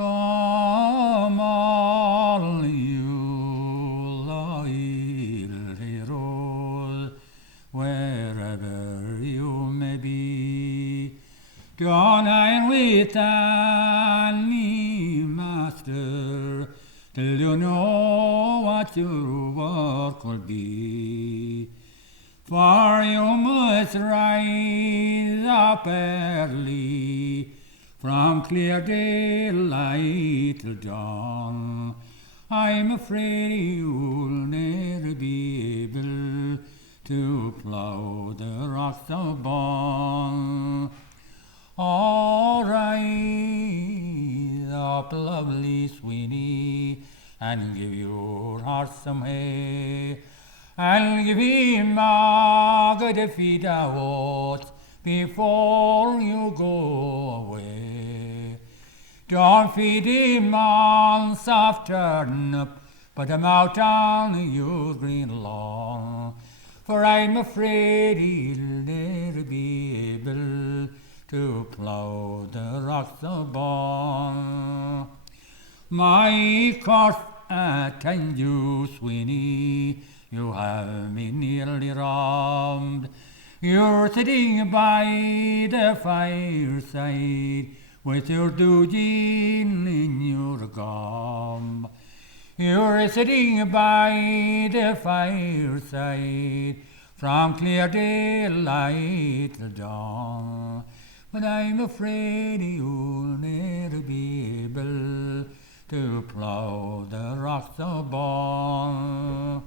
Come all you loyal heroes, wherever you may be, join hand with any master, till you know what your work will be. For you must rise up early, from clear daylight till dawn. I'm afraid you'll never be able to plough the rocks of Bon. All rise up, lovely Sweeney, and give your heart some hay, and give him a good feed of oats before you go away. Don't feed him on soft turnip, put him out on your green lawn, for I'm afraid he'll never be able to plough the rocks of Bon. My course attend you, Sweeney, you have me nearly robbed. You're sitting by the fireside with your doujin in your gob. You're sitting by the fireside from clear daylight till dawn, but I'm afraid you'll never be able to plough the rocks of Bon.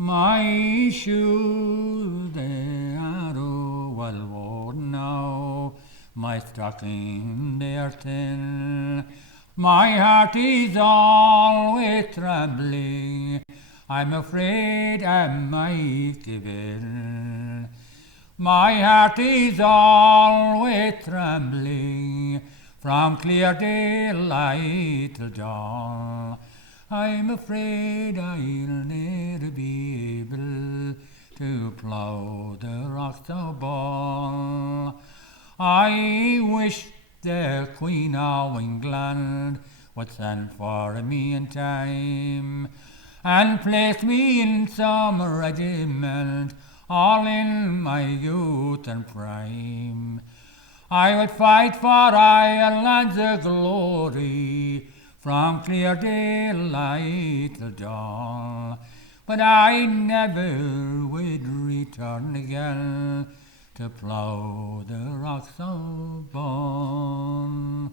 My shoes, they are all well worn now, my stockings, they're thin, my heart is always trembling, I'm afraid I might give in. My heart is always trembling, from clear daylight till dawn. I'm afraid I'll never be able to plough the rocks of Bon. I wish the Queen of England would send for me in time, and place me in some regiment, all in my youth and prime. I would fight for Ireland's glory, from clear daylight till dawn, but I never would return again to plough the rocks of Bon.